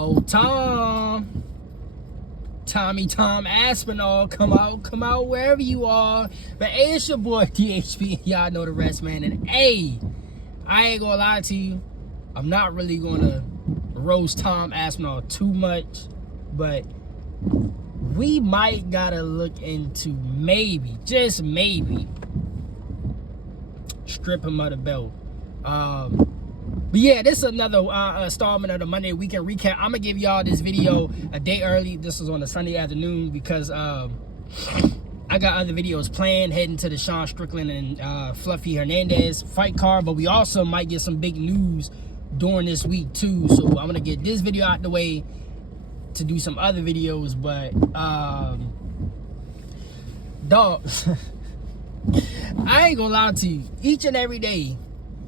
Oh, Tom Aspinall, come out wherever you are. But hey, it's your boy DHP. Y'all know the rest, man. And hey, I ain't gonna lie to you. I'm not really gonna roast Tom Aspinall too much, but we might gotta look into maybe, just maybe, strip him of the belt. But yeah, this is another installment of the Monday Weekend Recap. I'm gonna give y'all this video a day early. This was on a Sunday afternoon because I got other videos planned heading to the Sean Strickland and Fluffy Hernandez fight card. But we also might get some big news during this week too. So I'm gonna get this video out the way to do some other videos. But dog, I ain't gonna lie to you. Each and every day,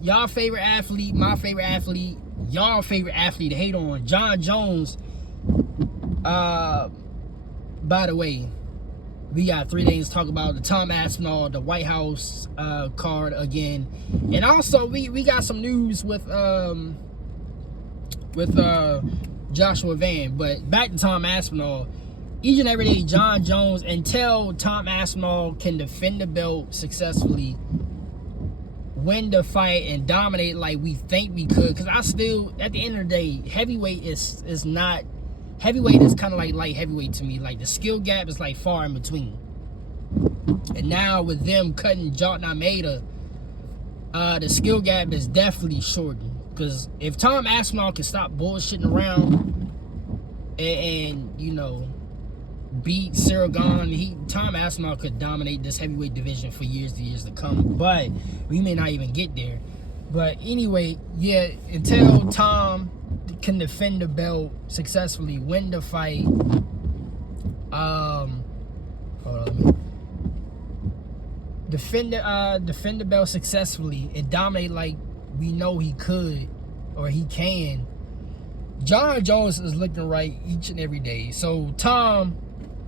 y'all favorite athlete, my favorite athlete, y'all favorite athlete to hate on, John Jones. By the way, we got 3 days to talk about the Tom Aspinall, the White House card again. And also we got some news with Joshua Van. But back to Tom Aspinall. Each and every day, John Jones, until Tom Aspinall can defend the belt successfully, win the fight, and dominate like we think we could. Because I still, at the end of the day, heavyweight is not, heavyweight is kind of like light heavyweight to me. Like the skill gap is like far in between. And now with them cutting Jordan Almeida, the skill gap is definitely shortened. Because if Tom Aspinall can stop bullshitting around and you know, beat Cyril Gane, Tom Aspinall could dominate this heavyweight division for years to come. But we may not even get there. But anyway, yeah, until Tom can defend the belt successfully, win the fight, hold on, defend the belt successfully and dominate like we know he could or he can, John Jones is looking right each and every day. So Tom,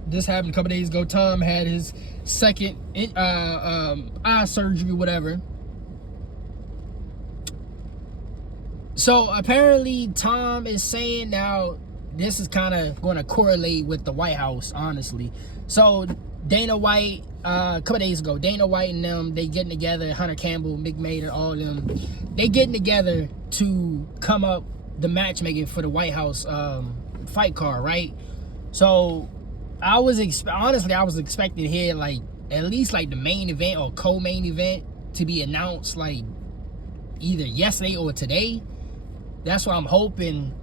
this happened a couple days ago. Tom had his second eye surgery, whatever. So apparently Tom is saying now this is kind of going to correlate with the White House, honestly. So Dana White, a couple days ago, Dana White and them, they getting together, Hunter Campbell, Mick Mader, all of them, they getting together to come up the matchmaking for the White House fight card, right? So I was expecting here like at least like the main event or co-main event to be announced like either yesterday or today. That's what I'm hoping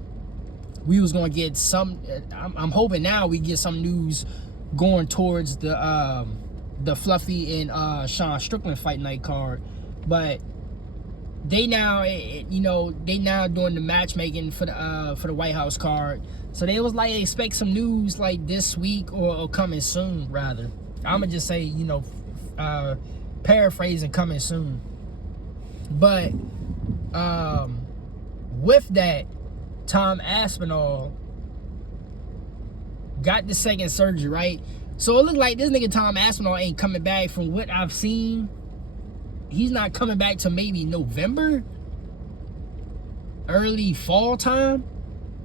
we was gonna get some. I'm hoping now we get some news going towards the Fluffy and Sean Strickland fight night card. But they now, you know, they now doing the matchmaking for the White House card. So they was like, expect some news like this week or coming soon, rather. I'ma just say, you know, paraphrasing, coming soon. But with that, Tom Aspinall got the second surgery, right? So it looked like this nigga Tom Aspinall ain't coming back. From what I've seen, he's not coming back to maybe November, early fall time.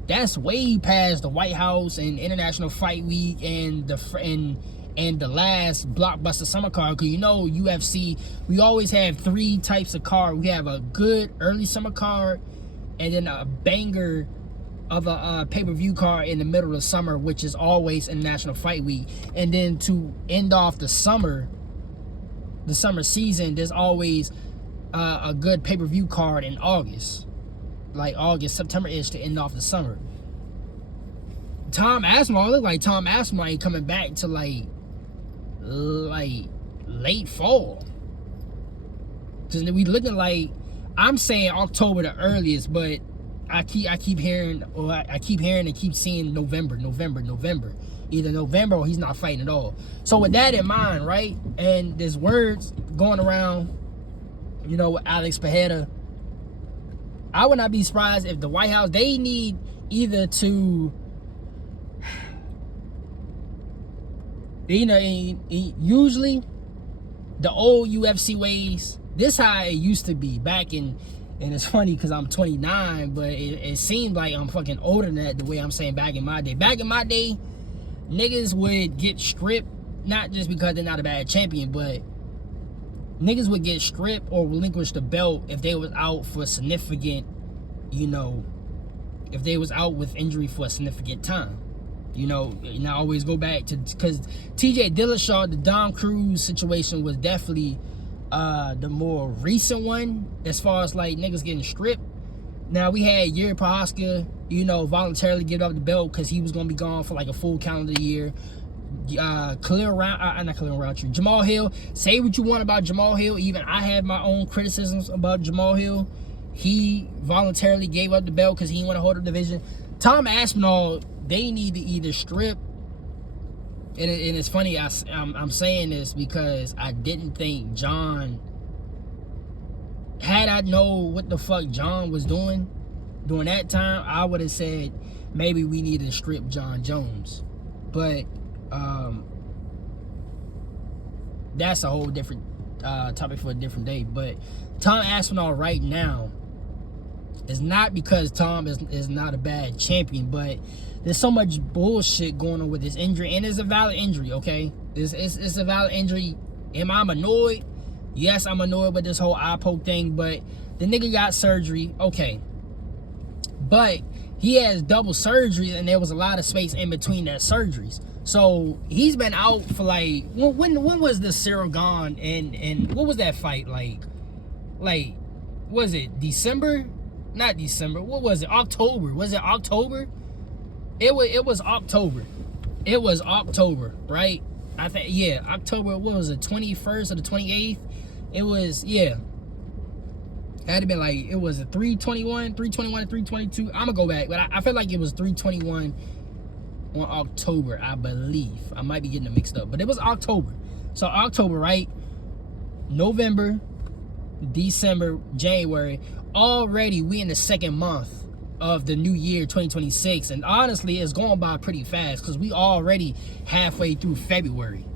That's way past the White House and International Fight Week and the last blockbuster summer card. Because you know, UFC, we always have 3 types of card. We have a good early summer card, and then a banger of a pay-per-view card in the middle of the summer, which is always International Fight Week. And then to end off the summer season, there's always a good pay-per-view card in August. Like August, September-ish to end off the summer. Tom Aspinall, look like Tom Aspinall ain't coming back to like late fall. Cause we looking like, I'm saying October the earliest, but I keep hearing and keep seeing November. Either November or he's not fighting at all. So with that in mind, right? And there's words going around, you know, with Alex Pereira. I would not be surprised if the White House, they need either to, you know, usually the old UFC ways, this how it used to be back in And it's funny because I'm 29, but it seems like I'm fucking older than that the way I'm saying back in my day. Back in my day, niggas would get stripped, not just because they're not a bad champion, but niggas would get stripped or relinquish the belt if they was out for significant, if they was out with injury for a significant time. And I always go back to, because TJ Dillashaw, the Dom Cruz situation was definitely the more recent one as far as like niggas getting stripped. Now we had Yuri Prohaska, voluntarily give up the belt because he was gonna be gone for like a full calendar year. Jamal Hill. Say what you want about Jamal Hill. Even I have my own criticisms about Jamal Hill. He voluntarily gave up the belt because he didn't want to hold the division. Tom Aspinall, they need to either strip. And it's funny, I'm saying this because I didn't think John, had I know what the fuck John was doing during that time, I would have said maybe we need to strip John Jones. But that's a whole different topic for a different day. But Tom Aspinall right now is not because Tom is not a bad champion, but there's so much bullshit going on with this injury, and it's a valid injury, okay? It's a valid injury. Am I annoyed? Yes, I'm annoyed with this whole eye poke thing, but the nigga got surgery, okay. But he has double surgeries, and there was a lot of space in between that surgeries. So he's been out for like, when was the Cyril gone, and what was that fight like was it December? Not December. What was it? October. Was it October? It was October. It was October, right? I think, yeah, October, what was it, 21st or the 28th? It was, yeah. It had to be like, it was a 321 to 322. I'm gonna go back, but I feel like it was 321 on October, I believe. I might be getting it mixed up, but it was October. So October, right? November, December, January. Already we in the second month of the new year 2026, and honestly it's going by pretty fast because we already halfway through February,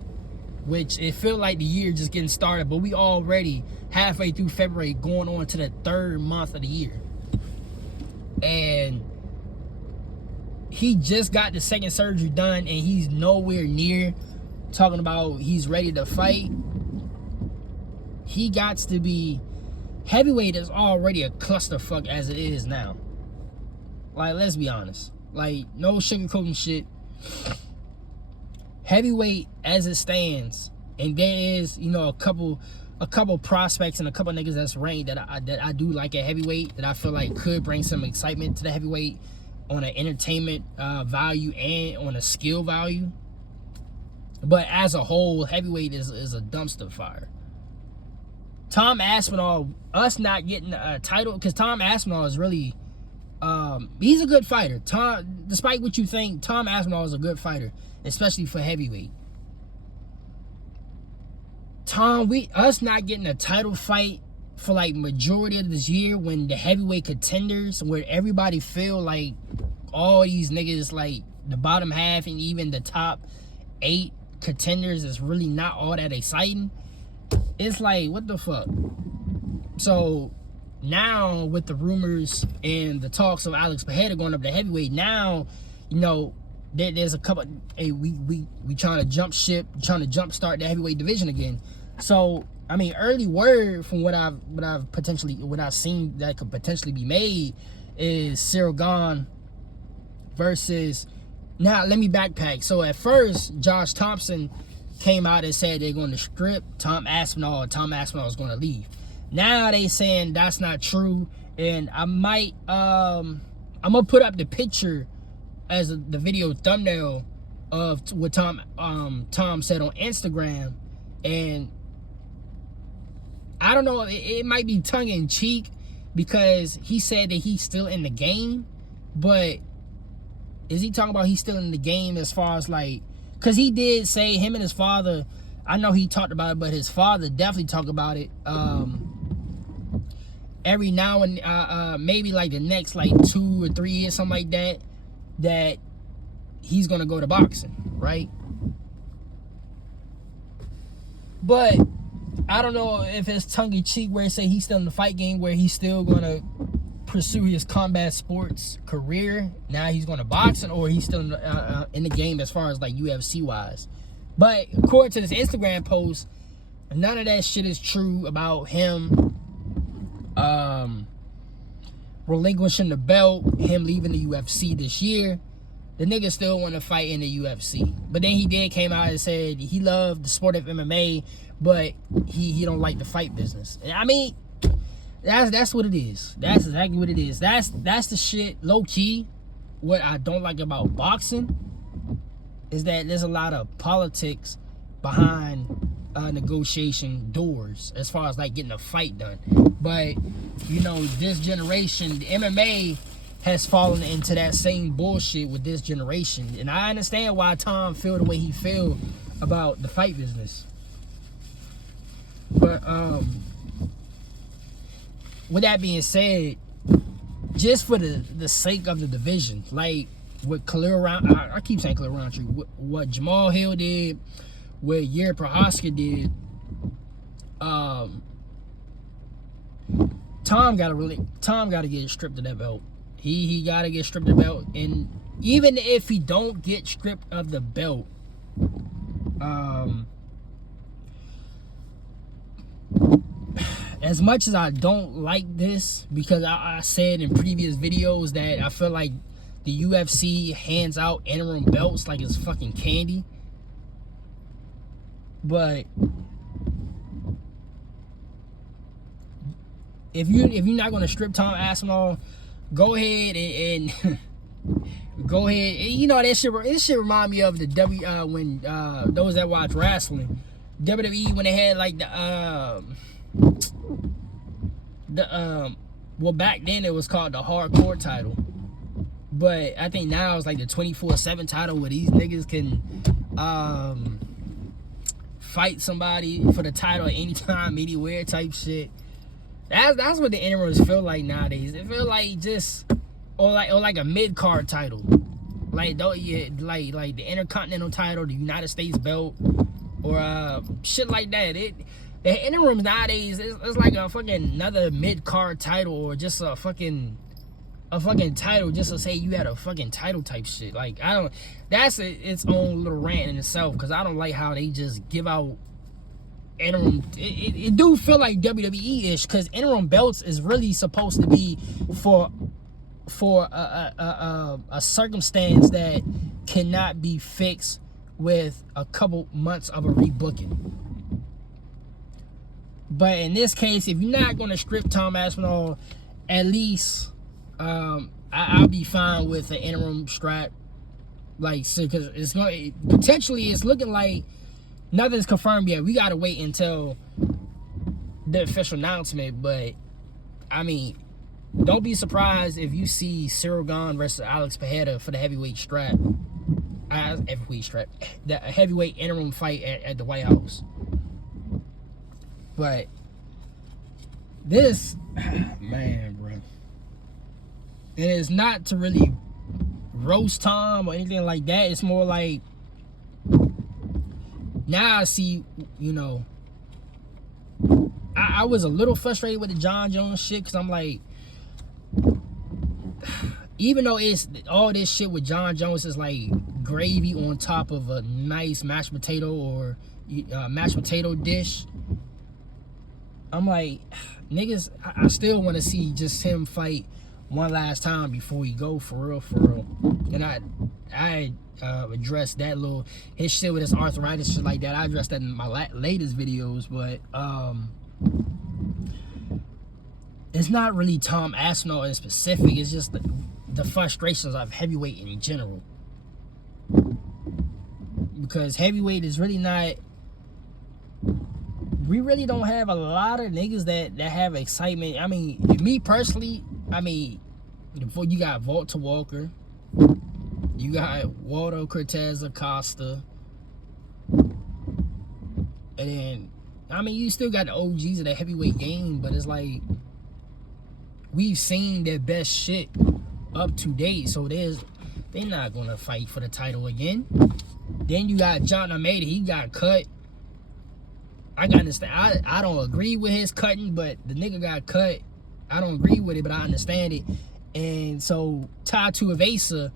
which it feel like the year just getting started, but we already halfway through February, going on to the third month of the year. And he just got the second surgery done, and he's nowhere near talking about he's ready to fight. He got to be, heavyweight is already a clusterfuck as it is now. Like, let's be honest. Like, no sugarcoating shit. Heavyweight as it stands, and there is, a couple prospects and a couple niggas that's ranked that I do like at heavyweight, that I feel like could bring some excitement to the heavyweight on an entertainment value and on a skill value. But as a whole, heavyweight is a dumpster fire. Tom Aspinall, us not getting a title, because Tom Aspinall is really, he's a good fighter. Despite what you think, Tom Aspinall is a good fighter, especially for heavyweight. Us not getting a title fight for like majority of this year, when the heavyweight contenders, where everybody feel like all these niggas, like the bottom half and even the top 8 contenders, is really not all that exciting. It's like, what the fuck? So now with the rumors and the talks of Alex Pereira going up to heavyweight, now there's a couple. Hey, we trying to jump ship, trying to jumpstart the heavyweight division again. So I mean, early word from what I've seen that could potentially be made is Cyril Gane versus. Now let me backpack. So at first, Josh Thompson came out and said they're going to strip Tom Aspinall, and Tom Aspinall is going to leave. Now they saying that's not true, and I might I'm gonna put up the picture as the video thumbnail of what Tom said on Instagram, and I don't know, it might be tongue in cheek because he said that he's still in the game, but is he talking about he's still in the game as far as like, because he did say him and his father, I know he talked about it, but his father definitely talked about it every now and maybe like the next like 2 or 3 years, something like that, that he's gonna go to boxing, right? But I don't know if it's tongue-in-cheek where it say he's still in the fight game, where he's still gonna pursue his combat sports career. Now he's going to boxing, or he's still in the game as far as like UFC wise. But according to this Instagram post, none of that shit is true about him relinquishing the belt, him leaving the UFC this year. The nigga still want to fight in the UFC. But then he came out and said he loved the sport of MMA, but he don't like the fight business. I mean, that's what it is. That's exactly what it is. That's the shit, low key. What I don't like about boxing is that there's a lot of politics behind negotiation doors as far as like getting a fight done. But you know, this generation, the MMA has fallen into that same bullshit with this generation, and I understand why Tom feel the way he feel about the fight business. But with that being said, just for the sake of the division, like what Khalil Round, I keep saying Khalil Roundtree, what Jamal Hill did, what Yair Prohaska did, Tom gotta get stripped of that belt. He gotta get stripped of the belt, and even if he don't get stripped of the belt, as much as I don't like this, because I said in previous videos that I feel like the UFC hands out interim belts like it's fucking candy. But if you're not gonna strip Tom Aspinall, go ahead and go ahead. And, you know, this shit remind me of the when those that watch wrestling, WWE, when they had like well, back then it was called the hardcore title, but I think now it's like the 24/7 title, where these niggas can fight somebody for the title anytime, anywhere type shit. That's what the interims feel like nowadays. It feel like just or like a mid-card title, like the Intercontinental title, the United States belt, or shit like that. The interims nowadays, it's like a fucking another mid-card title, or just a fucking title just to say you had a fucking title type shit. Like, I don't, that's its own little rant in itself, because I don't like how they just give out interim. It do feel like WWE-ish, because interim belts is really supposed to be for a circumstance that cannot be fixed with a couple months of a rebooking. But in this case, if you're not going to strip Tom Aspinall, at least I'll be fine with an interim strap. Like, so, because it's going potentially, it's looking like nothing's confirmed yet. We got to wait until the official announcement. But I mean, don't be surprised if you see Cyril Gane versus Alex Pereira for the heavyweight strap. The heavyweight interim fight at the White House. But this, man, bro, it is not to really roast Tom or anything like that. It's more like, now I see, you know, I was a little frustrated with the John Jones shit, because I'm like, even though it's all this shit with John Jones is like gravy on top of a nice mashed potato or mashed potato dish, I'm like, niggas, I still want to see just him fight one last time before he go, for real. And I addressed that little, his shit with his arthritis, shit like that. I addressed that in my latest videos, but it's not really Tom Aspinall in specific. It's just the frustrations of heavyweight in general, because heavyweight is really not. We really don't have a lot of niggas that have excitement. I mean, me personally, before you got Walter Walker, you got Waldo Cortez Acosta, and then, you still got the OGs of the heavyweight game, but it's like, we've seen their best shit up to date, so they're not gonna fight for the title again. Then you got John Almeida, he got cut. I can understand. I don't agree with his cutting, but the nigga got cut. I don't agree with it, but I understand it. And so Tatsuro,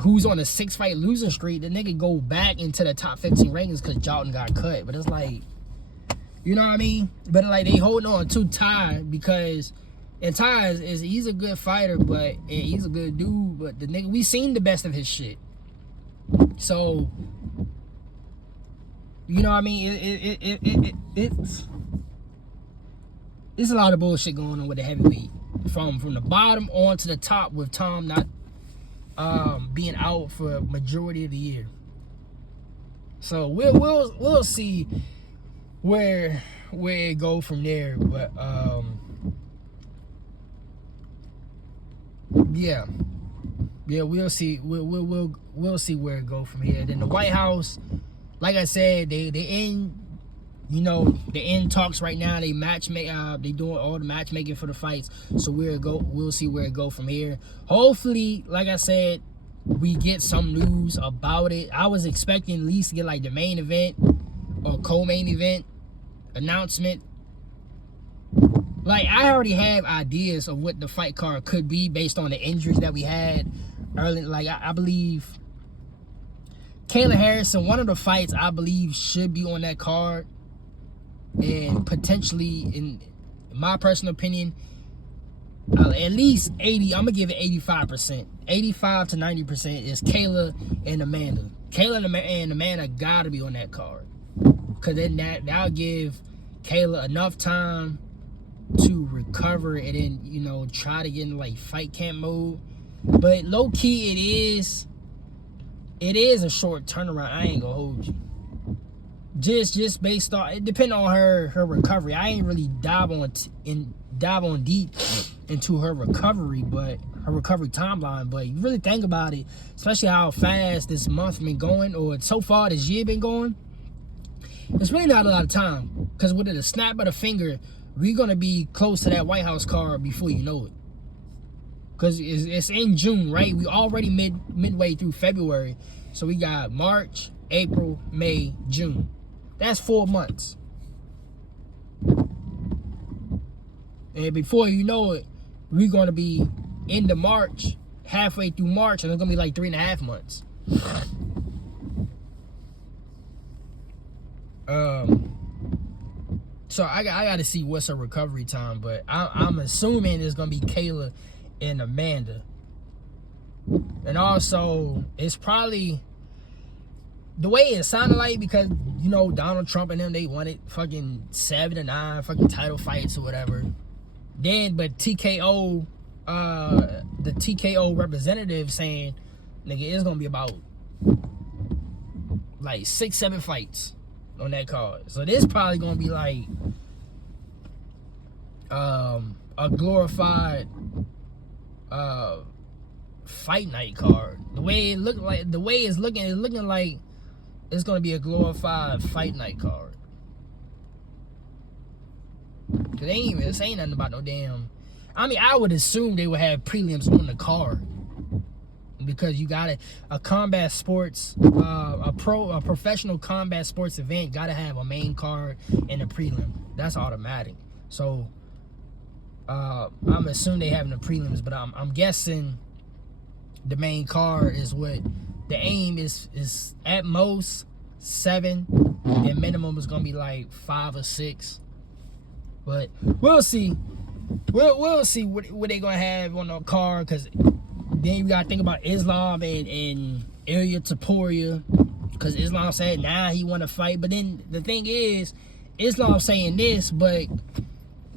who's on a 6-fight losing streak, the nigga go back into the top 15 rankings because Jordan got cut. But it's like, you know what I mean? But like they holding on to Ty because, and Ty he's a good fighter, but and he's a good dude. But the nigga, we seen the best of his shit. So, you know what I mean? It's a lot of bullshit going on with the heavyweight from the bottom on to the top with Tom not being out for a majority of the year. So we'll see where it go from there, but yeah, we'll see. We'll see where it go from here. Then the White House, like I said, they in, you know, they in talks right now. They they doing all the matchmaking for the fights. So we'll see where it go from here. Hopefully, like I said, we get some news about it. I was expecting at least to get like the main event or co-main event announcement. Like, I already have ideas of what the fight card could be based on the injuries that we had early. Like, I believe Kayla Harrison, one of the fights I believe should be on that card. And potentially, in my personal opinion, at least 80, I'm going to give it 85%. 85 to 90% is Kayla and Amanda. Kayla and Amanda got to be on that card. Because then that'll give Kayla enough time to recover and then, you know, try to get in like fight camp mode. But low key it is a short turnaround. I ain't gonna hold you. Just based on it, depending on her recovery. I ain't really dive on deep into her recovery, but her recovery timeline. But you really think about it, especially how fast this month been going, or so far this year been going. It's really not a lot of time, because with a snap of the finger, we're gonna be close to that White House card before you know it. Because it's in June, right? We already midway through February, so we got March, April, May, June. That's 4 months. And before you know it, we're gonna be into March, halfway through March, and it's gonna be like 3.5 months. So I got to see what's her recovery time, but I'm assuming it's gonna be Kayla and Amanda, and also it's probably the way it sounded like, because you know Donald Trump and them, they wanted fucking 7 to 9 fucking title fights or whatever. Then but TKO, the TKO representative saying, nigga, it's gonna be about like 6-7 fights on that card. So this probably gonna be like a glorified fight night card. The way it looked like, the way it's looking like it's gonna be a glorified fight night card. Cause this ain't nothing about no damn. I mean, I would assume they would have prelims on the card, because you got a combat sports, a professional combat sports event gotta have a main card and a prelim. That's automatic. So I'm assuming they having the prelims, but I'm guessing the main card is what the aim is at most 7. The minimum is gonna be like 5 or 6. But we'll see. We'll see what they gonna have on the card, because then you gotta think about Islam and Ilya Taporia, because Islam said now he want to fight. But then the thing is, Islam saying this, but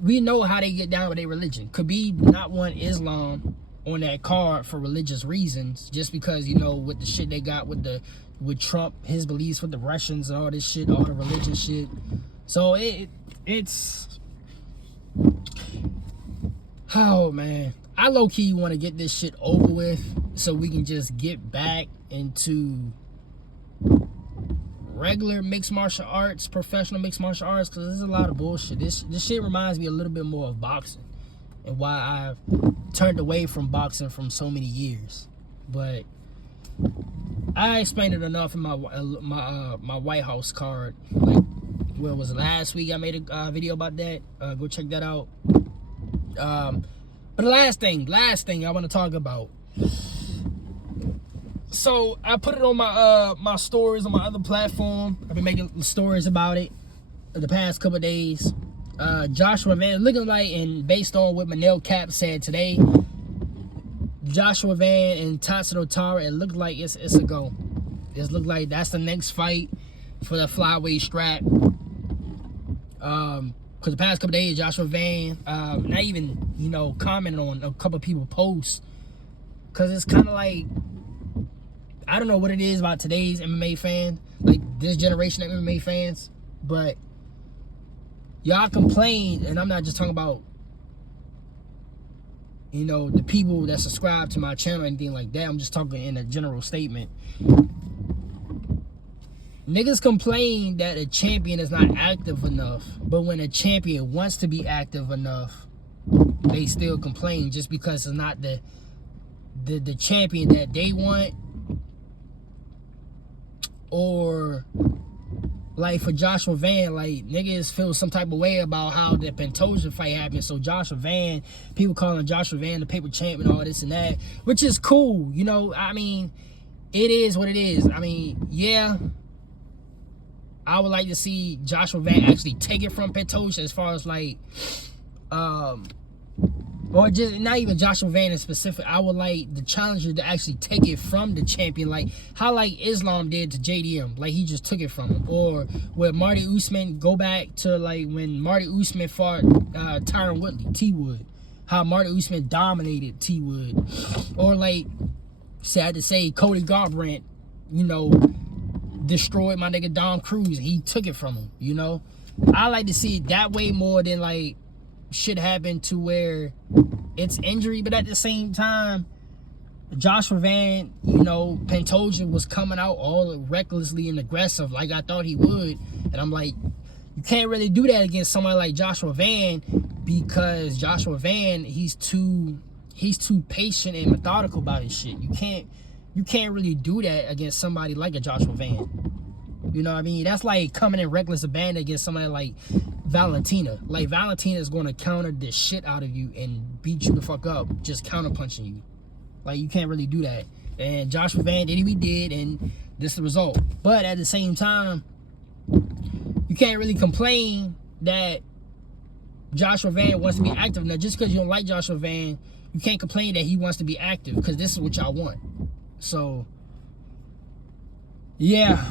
we know how they get down with their religion. Khabib not want Islam on that card for religious reasons, just because, you know, with the shit they got with Trump, his beliefs with the Russians and all this shit, all the religious shit. So it's oh man, I low-key want to get this shit over with so we can just get back into regular mixed martial arts, professional mixed martial arts, because there's a lot of bullshit. This shit reminds me a little bit more of boxing, and why I've turned away from boxing from so many years. But I explained it enough in my White House card, like what was it, last week I made a video about that. Go check that out. But the last thing I want to talk about. So I put it on my my stories on my other platform. I've been making stories about it the past couple of days. Joshua Van looking like, and based on what Manel Cap said today, Joshua Van and Tatsuro Taira, it looked like it's a go. It looked like that's the next fight for the flyweight strap. Because the past couple of days, Joshua Van, not even, you know, commenting on a couple of people's posts. Because it's kind of like, I don't know what it is about today's MMA fans, like this generation of MMA fans, but y'all complain, and I'm not just talking about, you know, the people that subscribe to my channel or anything like that. I'm just talking in a general statement. Niggas complain that a champion is not active enough, but when a champion wants to be active enough, they still complain just because it's not the champion that they want. Or like for Joshua Van, like niggas feel some type of way about how the Pantoja fight happened. So Joshua Van, people calling Joshua Van the paper champ and all this and that, which is cool. You know, I mean, it is what it is. I mean, yeah, I would like to see Joshua Van actually take it from Pantoja as far as like, or just not even Joshua Van in specific. I would like the challenger to actually take it from the champion, like how like Islam did to JDM, like he just took it from him. Or where Marty Usman, go back to like when Marty Usman fought Tyron Woodley, T Wood, how Marty Usman dominated T Wood. Or like, sad to say, Cody Garbrandt, you know, destroyed my nigga Dom Cruz. He took it from him, you know. I like to see it that way more than like shit happen to where it's injury. But at the same time, Joshua Van, you know, Pantoja was coming out all recklessly and aggressive like I thought he would. And I'm like, you can't really do that against somebody like Joshua Van, because Joshua Van, he's too patient and methodical about his shit. You can't really do that against somebody like a Joshua Van. You know what I mean? That's like coming in reckless abandon against somebody like Valentina. Like, Valentina is going to counter the shit out of you and beat you the fuck up, just counter punching you. Like, you can't really do that. And Joshua Van did what he did, and this is the result. But at the same time, you can't really complain that Joshua Van wants to be active. Now, just because you don't like Joshua Van, you can't complain that he wants to be active, because this is what y'all want. So, yeah.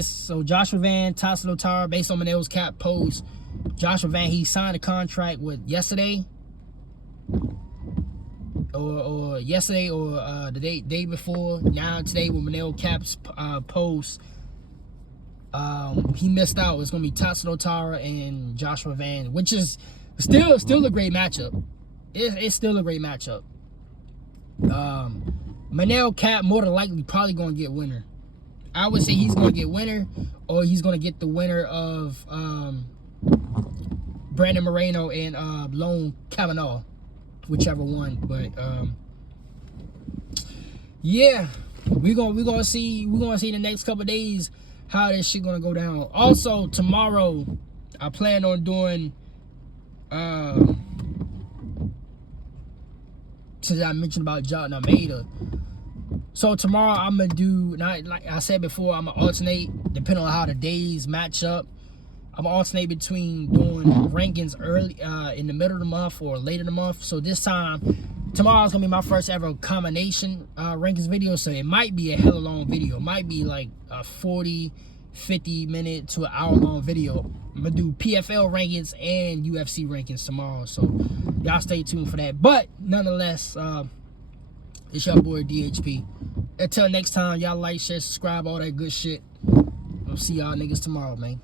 So Joshua Van, Tatsuro Taira, based on Manel's Cap post, Joshua Van, he signed a contract with yesterday, or yesterday, or the day before. Now today with Manel Cap's post, he missed out. It's gonna be Tatsuro Taira and Joshua Van, which is still a great matchup. It's still a great matchup. Manel Cap more than likely probably gonna get winner. I would say he's gonna get winner, or he's gonna get the winner of Brandon Moreno and Lone Kavanaugh, whichever one. But yeah, we're gonna see the next couple of days how this shit gonna go down. Also tomorrow, I plan on doing since I mentioned about Jordan Almeida. So tomorrow I'm gonna do, not like I said before, I'm gonna alternate depending on how the days match up. I'm gonna alternate between doing rankings early in the middle of the month or later in the month. So this time, tomorrow's gonna be my first ever combination rankings video. So it might be a hella long video. It might be like a 40-50 minute to an hour long video. I'm gonna do PFL rankings and UFC rankings tomorrow. So y'all stay tuned for that. But nonetheless, it's your boy DHP. Until next time, y'all like, share, subscribe, all that good shit. I'll see y'all niggas tomorrow, man.